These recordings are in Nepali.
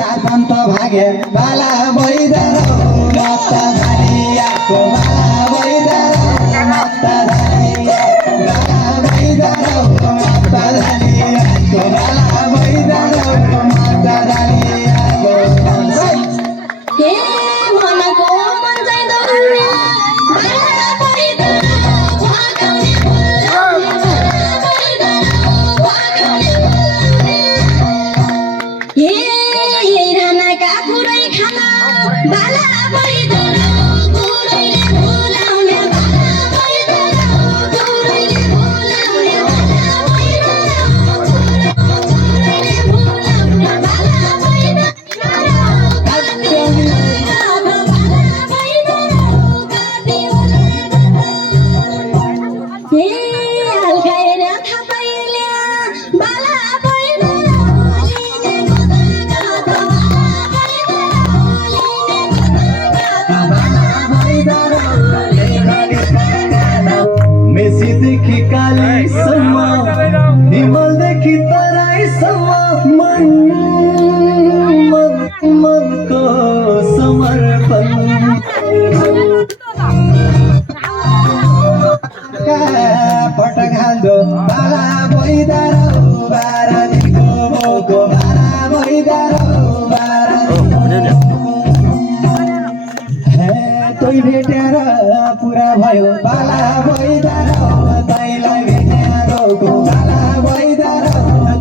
चारपन्त भागे बाला भइदरो मत धारियाको बाला भइदरो मत धारियाको बाला भइदरो मत धारियाको बाला भइदरो मत धारियाको के मनको मन चाहिँ दौड्ने बाला भइदरो भागाउने बोलाउने बाला भइदरो भागाउने यही रानाका कुरै खाना बाला भइदरो कुरैले बोलाउने बाला भइदरो कुरैले बोलाउने बाला भइदरो कुरैले बोलाउने बाला मेसीदेखि कालीसम्म हिमालदेखि तराईसम्म मनको समर्पण पटक हाल्दो बाला भइदरो बारादेखिको बोको बाला भइदरो तै भेटेर पुरा भयो बाला भइदरो तैलाई भेट्ने रोको बाला भइदरो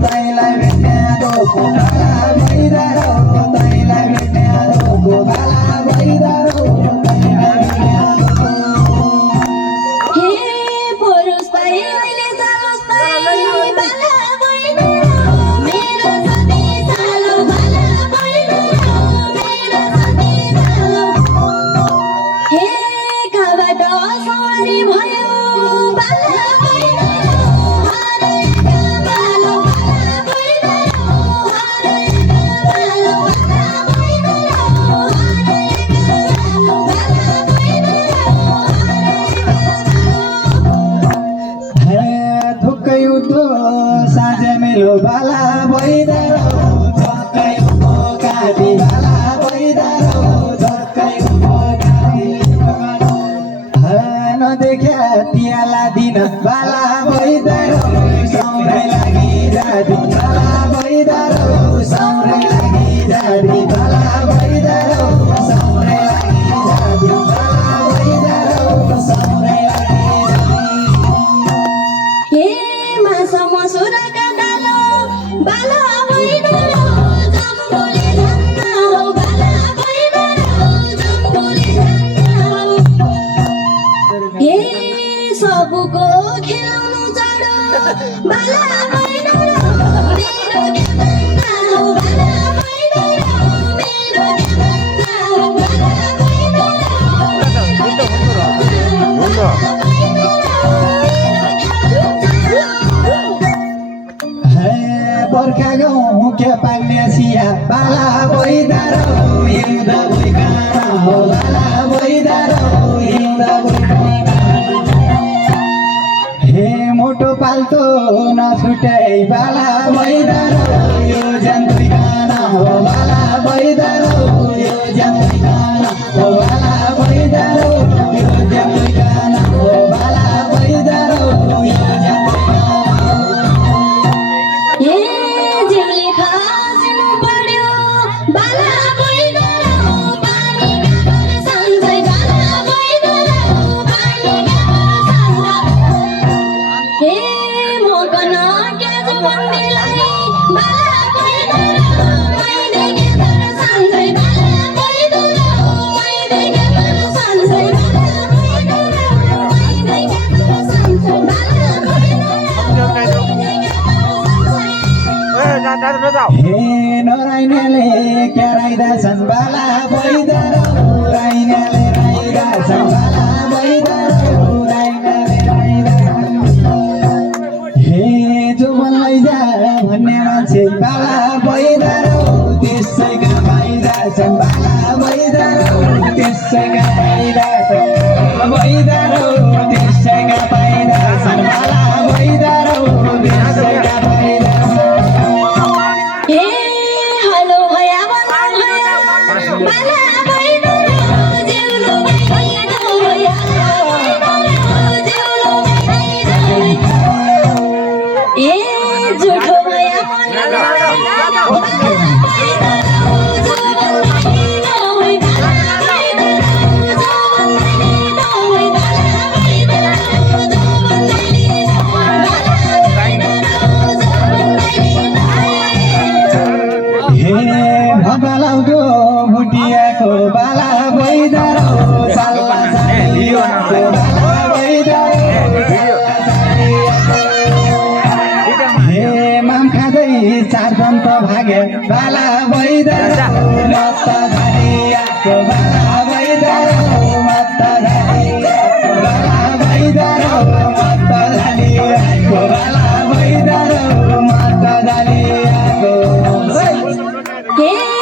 तैलाई भेट्ने रोको बाला भइदरो तैलाई भेट्ने रोको बाला भइदरो तैलाई भेट्ने हे पुरुष भाइ अहिले जानुहोस् भाइ बाला भइदरो मेरो साथी सालो बाला भइदरो मेरो साथी सालो हे कबाट सवारी भयो बाला भइदरो हरेका बालो बाला भइदरो हरेका बालो बाला भइदरो हरेका बालो बाला भइदरो थुक्कै उठ्दो साँझ मेलो बाला भइदरो थक्कै उठ्दो काटी बाला भइदरो थक्कै उठ्दो काटी नदेख्या तियाला दिन बाला भइदरो सौरै लागि जाति बाला भइदरो सौरै लागि जाति बाला भइदरो सौरै लागि जाति बाला भइदरो सौरै लागि हे मासु मसुराका डालो बाला भइदरो जम्बुले धन्न हो बाला भइदरो जम्बुले धन्न हो हे सबुको खेलाउनु जाडो बाला भइदरो मेरो ज्ञानमा हो बाला भइदरो मेरो ज्ञानमा हो बाला बर्खा गाउँ के पाग्ने सिया बाला भइदरो हिउँदा भइकन हो बाला भइदरो हिउँदा भइकन हे मोटो पाल्तो नछुट्याइ बाला भइदरो यो जन्त्रिकन हो बाला भइदरो यो जन्त्रिकन हो बाला भइदरो यो जन्त्रिकन हो बाला भइदरो यो जन्त्रिकन हे जिउले खासिनु पर्यो बाला भइदरो पानीका सान्झै बाला भइदरो पानीका सान्झ हे मकन क्याजु मन्दिरलाई बाला भइदरो मैले गेदर सान्झै बाला भइदरो मैले गेदर सान्झै बाला भइदरो मैले गेदर सान्झै बाला भइदरो हे नराइनेले क्या राइदाछन् बाला भइदरो राइनेले राइदाछन् बाला भइदरो राइनेले राइदाछन् हे जो मलाई जा भन्ने मान्छे बाला भइदरो त्यसैका भइदाछन् बाला भइदरो त्यसैका भइदाछन् भइदरो त्यसैका भइदाछन् बाला भइदरो त्यसैका भइदाछन् हे हेलो भया भन्छ भागे बाला भइदर मत झाली आको बाला भइदर मत झाली आको बाला भइदर मत झाली आको बाला भइदर मत झाली आको हे